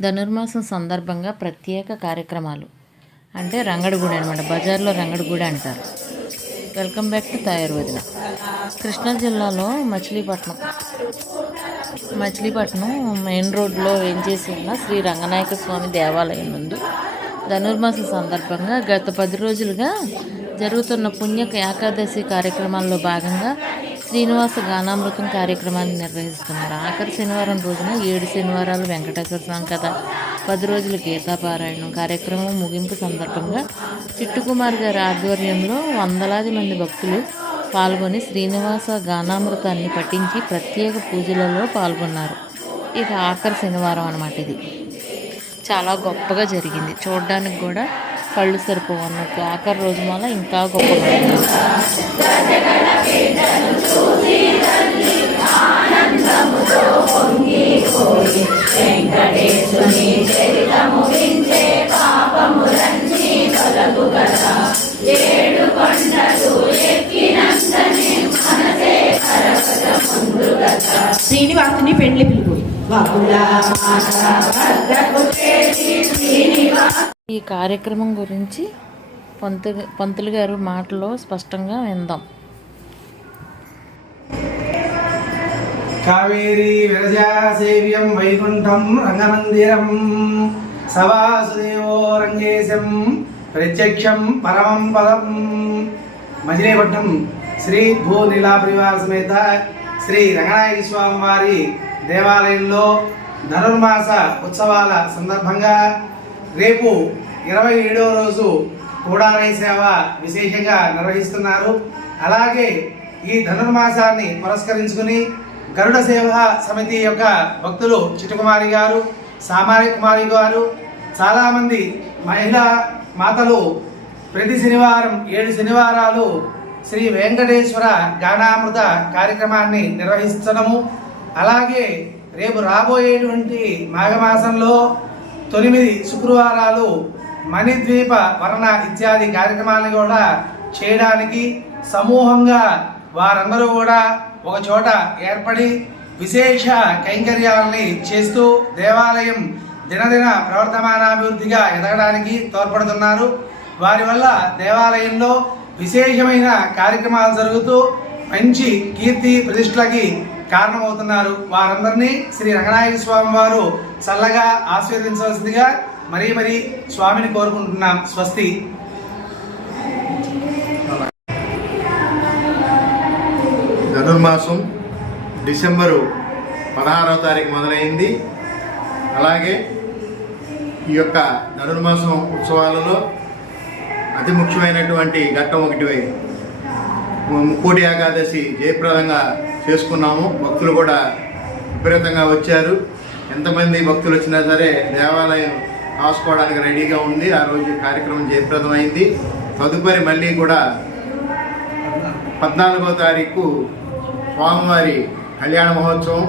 ధనుర్మాసం సందర్భంగా ప్రత్యేక కార్యక్రమాలు అంటే రంగడి గుడి అనమాట. బజార్లో రంగడి గుడి అంటారు. వెల్కమ్ బ్యాక్ టు తాయారు వదిన. కృష్ణా జిల్లాలో మచిలీపట్నం మెయిన్ రోడ్లో వేంచేసి ఉన్న శ్రీ రంగనాయక స్వామి దేవాలయం నుండి ధనుర్మాసం సందర్భంగా గత 10 రోజులుగా జరుగుతున్న పుణ్య ఏకాదశి కార్యక్రమాల్లో భాగంగా శ్రీనివాస గానామృతం కార్యక్రమాన్ని నిర్వహిస్తున్నారు. ఆఖరి శనివారం రోజున 7 శనివారాలు వెంకటేశ్వర స్వామి కథ, 10 రోజుల గీతాపారాయణం కార్యక్రమం ముగింపు సందర్భంగా చిట్టుకుమార్ గారి ఆధ్వర్యంలో వందలాది మంది భక్తులు పాల్గొని శ్రీనివాస గానామృతాన్ని పఠించి ప్రత్యేక పూజలలో పాల్గొన్నారు. ఇక ఆఖరి శనివారం అన్నమాట. ఇది చాలా గొప్పగా జరిగింది. చూడడానికి కూడా కళ్ళు సరిపోవు అన్నట్టు. ఆఖరి రోజు వల్ల ఇంకా గొప్పగా ఉంది. శ్రీనివాసుని పెండ్లి పిలుపు. ఈ కార్యక్రమం గురించి పంతులు గారు మాటలో స్పష్టంగా విందాం. కావేరీ విరజాసేవ్యం వైకుంఠం రంగమందిరం సవాసుదేవో రంగేశం ప్రత్యక్షం పరమం పదం. మచిలీపట్నం శ్రీ భూ నీలాపరివార సమేత శ్రీ రంగనాయక స్వామి వారి దేవాలయంలో ధనుర్మాస ఉత్సవాల సందర్భంగా రేపు 27వ రోజు కూడారై సేవ విశేషంగా నిర్వహిస్తున్నారు. అలాగే ఈ ధనుర్మాసాన్ని పురస్కరించుకుని గరుడ సేవా సమితి యొక్క భక్తులు చిట్టుకుమారి గారు, సామారి కుమారి గారు, చాలామంది మహిళా మాతలు ప్రతి శనివారం 7 శనివారాలు శ్రీ వెంకటేశ్వర గానామృత కార్యక్రమాన్ని నిర్వహిస్తున్నాము. అలాగే రేపు రాబోయేటువంటి మాఘమాసంలో 9 శుక్రవారాలు మణిద్వీప వర్ణ ఇత్యాది కార్యక్రమాలను కూడా చేయడానికి సమూహంగా వారందరూ కూడా ఒక చోట ఏర్పడి విశేష కైంకర్యాలని చేస్తూ దేవాలయం దినదిన ప్రవర్తమానాభివృద్ధిగా ఎదగడానికి తోడ్పడుతున్నారు. వారి వల్ల దేవాలయంలో విశేషమైన కార్యక్రమాలు జరుగుతూ మంచి కీర్తి ప్రతిష్టలకి కారణమవుతున్నారు. వారందరినీ శ్రీ రంగనాయక స్వామి వారు చల్లగా ఆశీర్వదించవలసిందిగా మరీ స్వామిని కోరుకుంటున్నాం. స్వస్తి. ధనుర్మాసం డిసెంబరు 16వ తారీఖు మొదలైంది. అలాగే ఈ యొక్క ధనుర్మాసం ఉత్సవాలలో అతి ముఖ్యమైనటువంటి ఘట్టం ఒకటి ముక్కోటి ఏకాదశి జయప్రదంగా చేసుకున్నాము. భక్తులు కూడా విపరీతంగా వచ్చారు. ఎంతమంది భక్తులు వచ్చినా సరే దేవాలయం కాసుకోవడానికి రెడీగా ఉంది. ఆ రోజు కార్యక్రమం జయప్రదమైంది. తదుపరి మళ్ళీ కూడా 14వ తారీఖు స్వామివారి కళ్యాణ మహోత్సవం,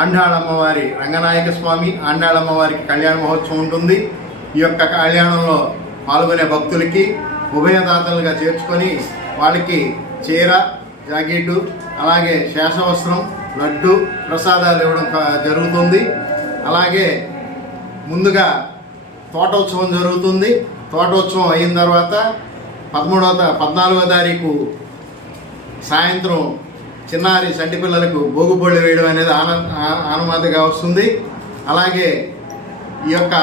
ఆండాళమ్మవారి రంగనాయక స్వామి ఆండాళమ్మవారికి కళ్యాణ మహోత్సవం ఉంటుంది. ఈ యొక్క కళ్యాణంలో పాల్గొనే భక్తులకి ఉభయదాతలుగా చేర్చుకొని వాళ్ళకి చీర, జాకెట్టు, అలాగే శేషవస్త్రం, లడ్డు ప్రసాదాలు ఇవ్వడం జరుగుతుంది. అలాగే ముందుగా తోటోత్సవం జరుగుతుంది. తోటోత్సవం అయిన తర్వాత 14వ తారీఖు సాయంత్రం చిన్నారి సంటి పిల్లలకు భోగుపళ్ళు వేయడం అనేది ఆనవాయితీగా వస్తుంది. అలాగే ఈ యొక్క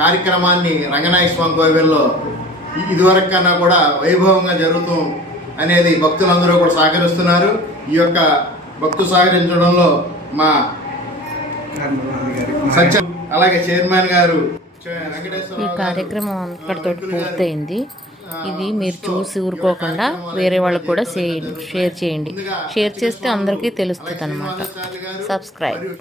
కార్యక్రమాన్ని రంగనాయక స్వామి కోవిల్లో ఇదివరకు కన్నా కూడా వైభవంగా జరుగుతూ అనేది భక్తులందరూ కూడా సహకరిస్తున్నారు. ఈ యొక్క భక్తు సహకరించడంలో మా సత్యం అలాగే చైర్మన్ గారు ఈ కార్యక్రమం అక్కడితో పూర్తయింది. ఇది మీరు చూసి ఊరుకోకుండా వేరే వాళ్ళకు కూడా షేర్ చేయండి. షేర్ చేస్తే అందరికీ తెలుస్తుంది అన్నమాట. సబ్స్క్రైబ్.